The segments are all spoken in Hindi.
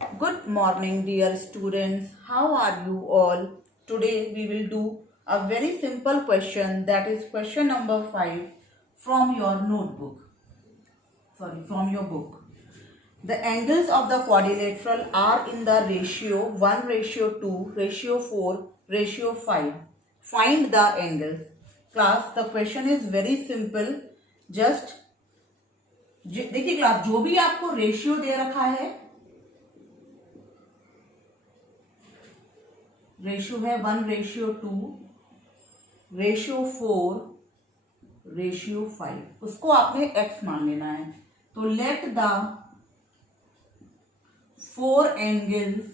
Good morning, dear students. How are you all? Today we will do a very simple question, that is question number 5 from your notebook. From your book. The angles of the quadrilateral are in the ratio 1 ratio 2 ratio 4 ratio 5. Find the angles. Class, the question is very simple. Just देखिए क्लास, जो भी आपको रेशियो दे रखा है, रेशियो है 1 रेशियो 2 रेशियो 4 रेशियो 5, उसको आपने x मान लेना है. तो let the 4 angles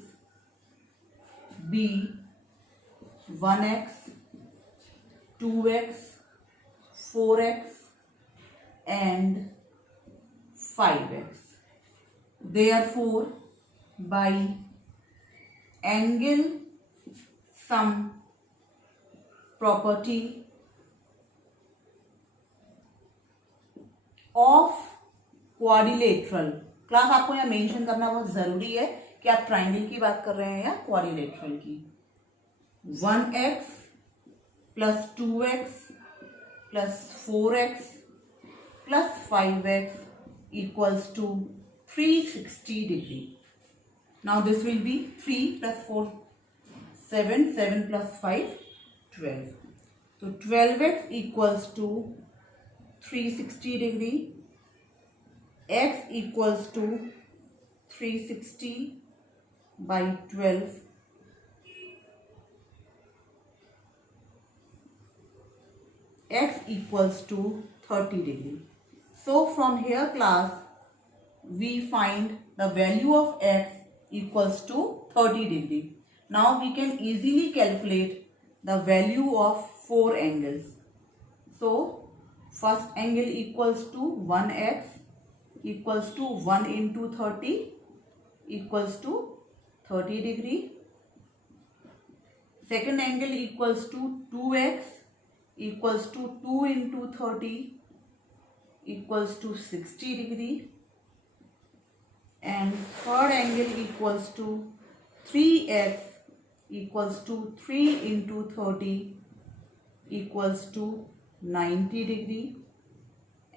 be 1x 2x 4x and 5x. Therefore, by angle sum property of quadrilateral. Class, आपको यहाँ मेंशन करना बहुत जरूरी है कि आप ट्राइंगल की बात कर रहे हैं या क्वाड्रिलेटरल की. 1x plus 2x plus 4x plus 5x equals to 360 degree. Now this will be 3 plus 4 7, 7 plus 5 12. So 12x equals to 360 degree. X equals to 360 by 12. X equals to 30 degree. So from here class, we find the value of x equals to 30 degree. Now we can easily calculate the value of 4 angles. So first angle equals to 1x equals to 1 into 30 equals to 30 degree. Second angle equals to 2x equals to 2 into 30 equals to 60 degree. And third angle equals to 3x equals to 3 into 30 equals to 90 degree.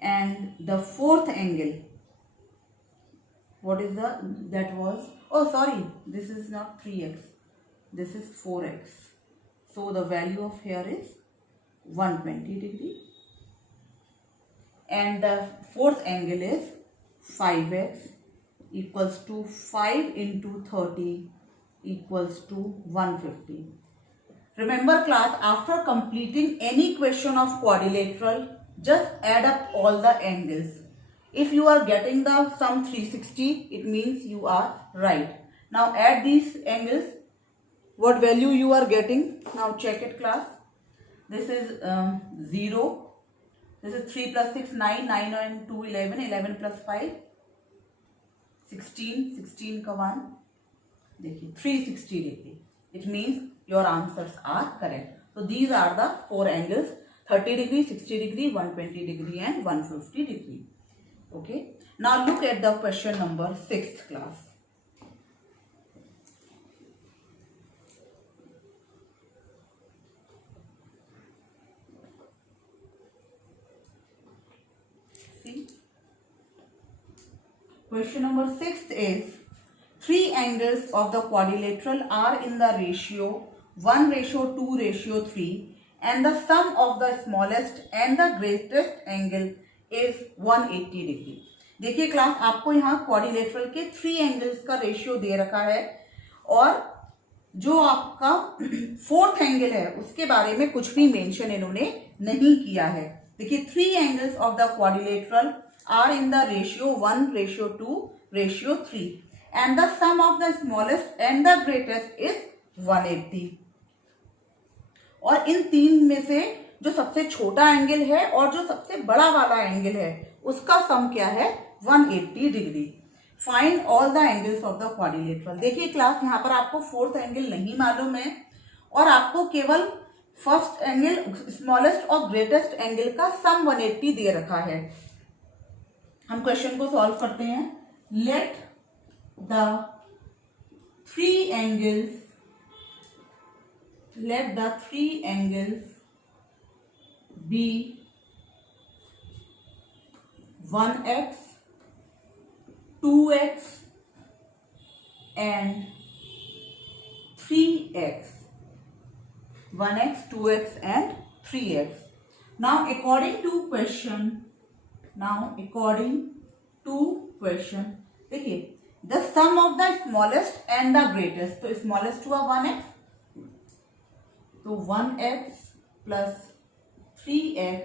And the fourth angle, what is that was, oh sorry, this is not 3x, this is 4x. So the value of here is 120 degree. And the fourth angle is 5x equals to 5 into 30 equals to 150. Remember class, after completing any question of quadrilateral, just add up all the angles. If you are getting the sum 360, it means you are right. Now add these angles, what value you are getting. Now check it class. This is 0. This is 3 plus 6, 9, 9 and 2, 11, 11 plus 5, 16, 16 का 1, देखिए 360 degree. It means your answers are correct. So these are the 4 angles, 30 degree, 60 degree, 120 degree and 150 degree. Okay. Now look at the question number 6th class. See. Question number 6 is, 3 angles of the quadrilateral are in the ratio 1 ratio 2 ratio 3 and the sum of the smallest and the greatest angle is 180 degree. देखिए क्लास, आपको यहाँ क्वाड्रिलेटरल के 3 एंगल्स का रेशियो दे रखा है और जो आपका फोर्थ एंगल है उसके बारे में कुछ भी मेंशन इन्होंने नहीं किया है. देखिए 3 angles of the quadrilateral are in the ratio 1 ratio 2 ratio 3 and the sum of the smallest and the greatest is 180. और इन तीन में से जो सबसे छोटा एंगल है और जो सबसे बड़ा वाला एंगल है उसका सम क्या है, 180 degree. Find all the angles of the quadrilateral. देखिए क्लास, यहाँ पर आपको फोर्थ एंगल नहीं मालूम है और आपको केवल फर्स्ट एंगल, स्मॉलेस्ट और ग्रेटेस्ट एंगल का सम 180 दे रखा है. हम क्वेश्चन को सॉल्व करते हैं. Let the three angles, let the three angles be 1x, 2x and 3x. 1x, 2x and 3x. Now according to question, देखिए the sum of the smallest and the greatest, तो smallest हुआ 1x, तो 1x plus 3x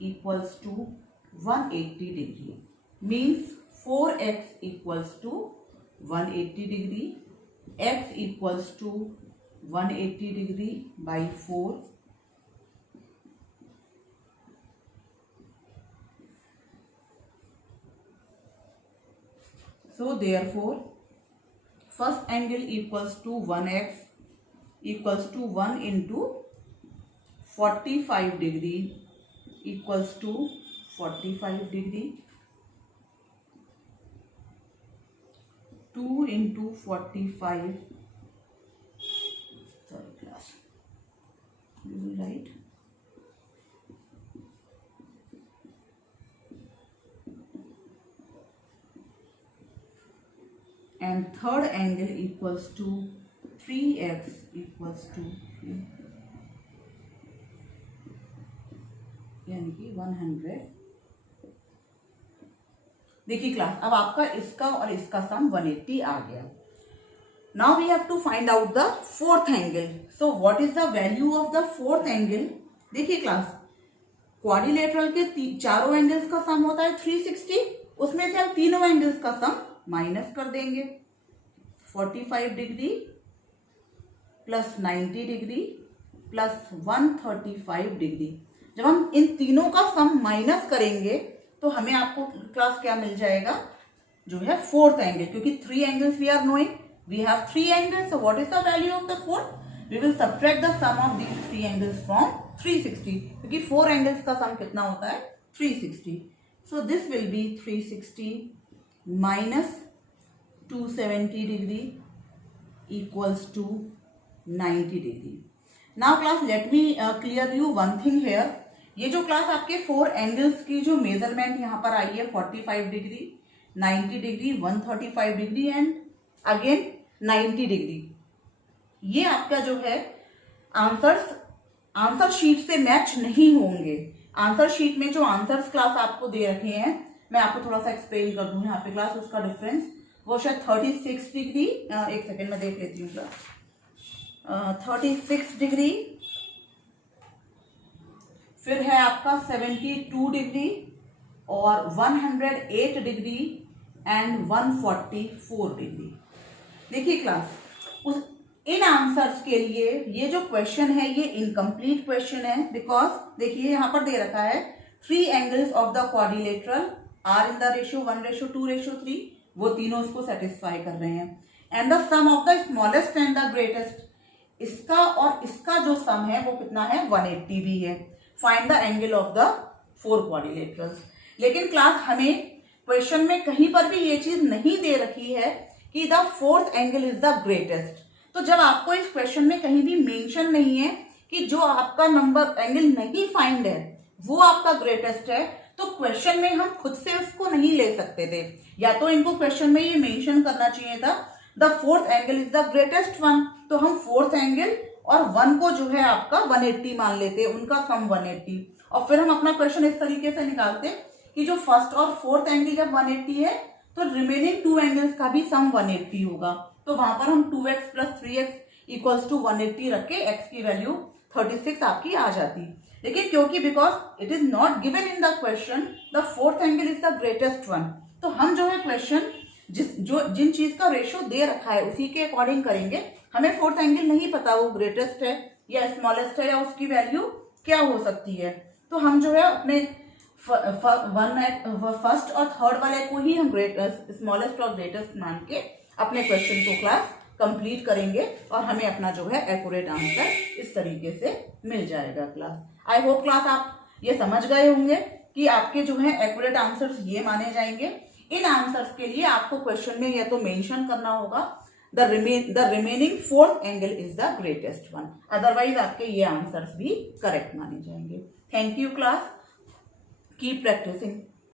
equals to 180 degree, means 4x equals to 180 degree, x equals to 180 degree by 4. So therefore first angle equals to 1x equals to 1 into 45 degree equals to 45 degree. 2 into 45, sorry class, we will write and third angle equals to 3x equals to 3, यानी कि 100. देखिए क्लास, अब आपका इसका और इसका सम 180 आ गया. Now we have to find out the fourth angle. So what is the value of the fourth angle? देखिए क्लास, क्वाड्रिलेटरल के चारों एंगल्स का सम होता है 360, उसमें से हम तीनों एंगल्स का सम माइनस कर देंगे. 45 degree plus 90 degree plus 135 degree. जब हम इन तीनों का सम माइनस करेंगे तो हमें आपको क्लास क्या मिल जाएगा, जो है फोर्थ एंगल, क्योंकि 3 angles we are knowing, we have 3 angles. So what is the value of the fourth? We will subtract the sum of these 3 angles from 360, क्योंकि 4 एंगल्स का सम कितना होता है? 360. So this will be 360 minus 270 degree equals to 90 degree. Now class let me clear you one thing here. ये जो क्लास आपके 4 एंगल्स की जो मेजरमेंट यहाँ पर आई है 45 degree, 90 degree, 135 degree and again 90 degree, ये आपका जो है आंसर शीट से मैच नहीं होंगे. आंसर शीट में जो आंसर्स क्लास आपको दे रखे हैं, मैं आपको थोड़ा सा एक्सप्लेन कर दूं यहाँ पे क्लास. उसका डिफरेंस वो शायद 36 डिग्री, एक सेकेंड में देख लेती हूँ क्लास. 36 डिग्री, फिर है आपका 72 डिग्री और 108 डिग्री एंड 144 डिग्री. देखिए क्लास, उस इन आंसर्स के लिए ये जो क्वेश्चन है ये इनकम्प्लीट क्वेश्चन है, बिकॉज देखिए यहाँ पर दे रखा है 3 angles of the quadrilateral are in the ratio 1:2:3, वो तीनों उसको सेटिस्फाई कर रहे हैं. And the sum of the smallest and the greatest, इसका और इसका जो सम है वो कितना है? 180 भी है. Find the angle of the 4 quadrilaterals. लेकिन क्लास हमें क्वेश्चन में कहीं पर भी ये चीज नहीं दे रखी है कि the fourth angle is the greatest. तो जब आपको इस क्वेश्चन में कहीं भी मेंशन नहीं है कि जो आपका नंबर एंगल नहीं फाइंड है वो आपका ग्रेटेस्ट है, तो क्वेश्चन में हम खुद से उसको नहीं ले सकते थे. या तो इनको क्वेश्चन में ये मेंशन करना चाहिए था the fourth angle is the greatest one, तो हम फोर्थ एंगल और 1 को जो है आपका 180 मान लेते, उनका सम 180, और फिर हम अपना क्वेश्चन इस तरीके से निकालते कि जो फर्स्ट और फोर्थ एंगल जब 180 है तो रिमेनिंग 2 एंगल्स का भी सम 180 होगा. तो वहां पर हम 2x plus 3x equals to 180 रख के x की वैल्यू 36 आपकी आ जाती. लेकिन क्योंकि because it is not given in the question the fourth angle is the greatest one, तो हम जो है क्वेश्चन जिन चीज का रेशियो दे रखा है उसी के अकॉर्डिंग करेंगे. हमें फोर्थ एंगल नहीं पता वो ग्रेटेस्ट है या स्मॉलेस्ट है या उसकी वैल्यू क्या हो सकती है, तो हम जो है अपने फर्स्ट और थर्ड वाले को ही हम स्मॉलेस्ट और ग्रेटेस्ट मान के अपने क्वेश्चन को क्लास कंप्लीट करेंगे और हमें अपना जो है एक्यूरेट आंसर इस तरीके से मिल जाएगा क्लास. आई होप क्लास आप ये समझ गए होंगे कि आपके जो है एक्यूरेट आंसर्स ये माने जाएंगे. इन आंसर्स के लिए आपको क्वेश्चन में या तो मेंशन करना होगा the remaining fourth angle is the greatest one. Otherwise आपके ये आंसर्स भी करेक्ट माने जाएंगे। Thank you class, keep practising.